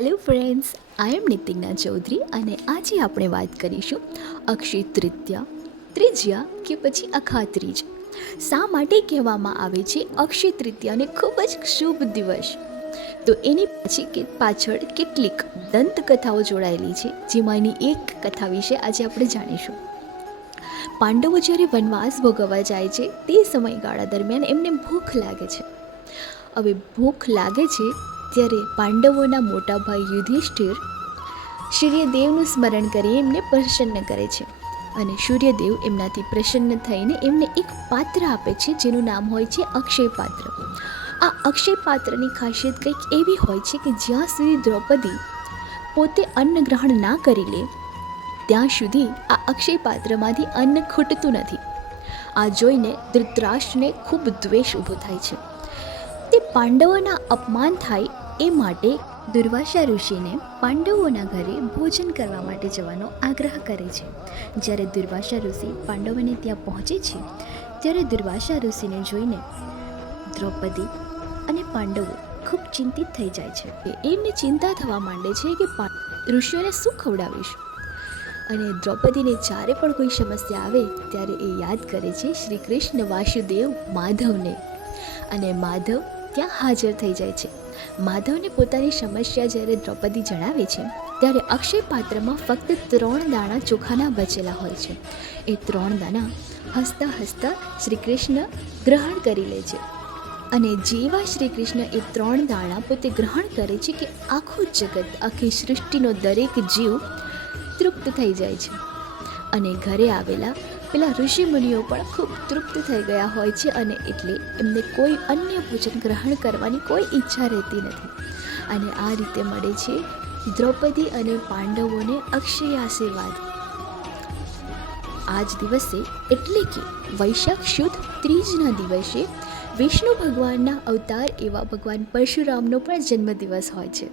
Hello friends, આઈ એમ નિતિના ચૌધરી અને આજે આપણે વાત કરીશું અક્ષય તૃતીયા, ત્રીજયા કે પછી અખા ત્રીજ. શા માટે કહેવામાં આવે છે અક્ષય તૃતીયાને ખૂબ જ શુભ દિવસ? તો એની પાછળ કેટલીક દંતકથાઓ જોડાયેલી છે, જેમાંની એક કથા વિશે આજે આપણે જાણીશું. પાંડવો જ્યારે વનવાસ ભોગવવા જાય છે તે સમયગાળા દરમિયાન એમને ભૂખ લાગે છે. હવે ભૂખ લાગે છે ત્યારે પાંડવોના મોટા ભાઈ યુધિષ્ઠિર સૂર્યદેવનું સ્મરણ કરી એમને પ્રસન્ન કરે છે અને સૂર્યદેવ એમનાથી પ્રસન્ન થઈને એમને એક પાત્ર આપે છે જેનું નામ હોય છે અક્ષય પાત્ર. આ અક્ષય પાત્રની ખાસિયત કંઈક એવી હોય છે કે જ્યાં સુધી દ્રૌપદી પોતે અન્ન ગ્રહણ ના કરી લે ત્યાં સુધી આ અક્ષય પાત્રમાંથી અન્ન ખૂટતું નથી. આ જોઈને ધૃતરાષ્ટ્રને ખૂબ દ્વેષ ઊભો થાય છે. તે પાંડવોના અપમાન થાય એ માટે દુર્વાસા ઋષિને પાંડવોના ઘરે ભોજન કરવા માટે જવાનો આગ્રહ કરે છે. જ્યારે દુર્વાસા ઋષિ પાંડવોને ત્યાં પહોંચે છે ત્યારે દુર્વાસા ઋષિને જોઈને દ્રૌપદી અને પાંડવો ખૂબ ચિંતિત થઈ જાય છે. એમને ચિંતા થવા માંડે છે કે ઋષિઓને શું ખવડાવીશ. અને દ્રૌપદીને જ્યારે પણ કોઈ સમસ્યા આવે ત્યારે એ યાદ કરે છે શ્રી કૃષ્ણ વાસુદેવ માધવને, અને માધવ ત્યાં હાજર થઈ જાય છે. માધવને પોતાની સમસ્યા જ્યારે દ્રૌપદી જણાવે છે ત્યારે અક્ષય પાત્રમાં ફક્ત 3 દાણા ચોખાના બચેલા હોય છે. એ 3 દાણા હસતા હસતા શ્રી કૃષ્ણ ગ્રહણ કરી લે છે. અને જેવા શ્રી કૃષ્ણ એ 3 દાણા પોતે ગ્રહણ કરે છે કે આખું જગત, આખી સૃષ્ટિનો દરેક જીવ તૃપ્ત થઈ જાય છે. અને ઘરે આવેલા પેલા ઋષિમુનિઓ પણ ખૂબ તૃપ્ત થઈ ગયા હોય છે અને એટલે એમને કોઈ અન્ય ભોજન ગ્રહણ કરવાની કોઈ ઈચ્છા રહેતી નથી. અને આ રીતે મળે છે દ્રૌપદી અને પાંડવોને અક્ષય આશીર્વાદ. આ જ દિવસે એટલે કે વૈશાખ શુદ્ધ ત્રીજના દિવસે વિષ્ણુ ભગવાનના અવતાર એવા ભગવાન પરશુરામનો પણ જન્મદિવસ હોય છે.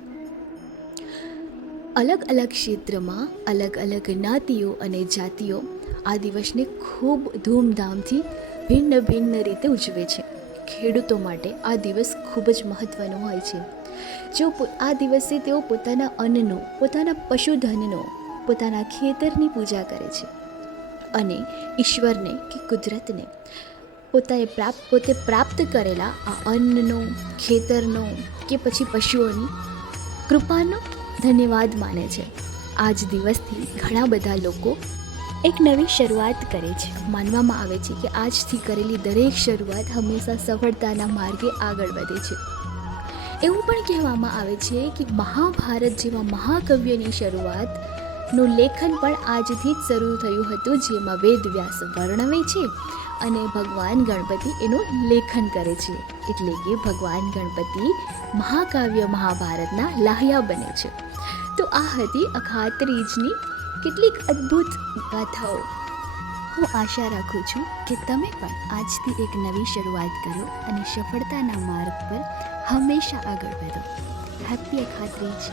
અલગ અલગ ક્ષેત્રમાં અલગ અલગ જ્ઞાતિઓ અને જાતિઓ આ દિવસને ખૂબ ધૂમધામથી ભિન્ન ભિન્ન રીતે ઉજવે છે. ખેડૂતો માટે આ દિવસ ખૂબ જ મહત્ત્વનો હોય છે. જો આ દિવસે તેઓ પોતાના અન્નનો, પોતાના પશુધનનો, પોતાના ખેતરની પૂજા કરે છે અને ઈશ્વરને કે કુદરતને પોતે પ્રાપ્ત કરેલા આ અન્નનો, ખેતરનો કે પછી પશુઓની કૃપાનો ધન્યવાદ માને છે. આ જ દિવસથી ઘણા બધા લોકો એક નવી શરૂઆત કરે છે. માનવામાં આવે છે કે આજથી કરેલી દરેક શરૂઆત હંમેશા સફળતાના માર્ગે આગળ વધે છે. એવું પણ કહેવામાં આવે છે કે મહાભારત જેવા મહાકાવ્યની શરૂઆતનું લેખન પણ આજથી જ શરૂ થયું હતું, જેમાં વેદવ્યાસ વર્ણવે છે અને ભગવાન ગણપતિ એનું લેખન કરે છે. એટલે કે ભગવાન ગણપતિ મહાકાવ્ય મહાભારતના લાહ્યા બને છે. તો આ હતી અખા ત્રીજની કેટલીક અદ્ભુત ગાથાઓ. હું આશા રાખું છું કે તમે પણ આજથી એક નવી શરૂઆત કરો અને સફળતાના માર્ગ પર હંમેશા આગળ વધો. હેપી અખા ત્રીજ.